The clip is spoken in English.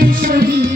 I'm sorry.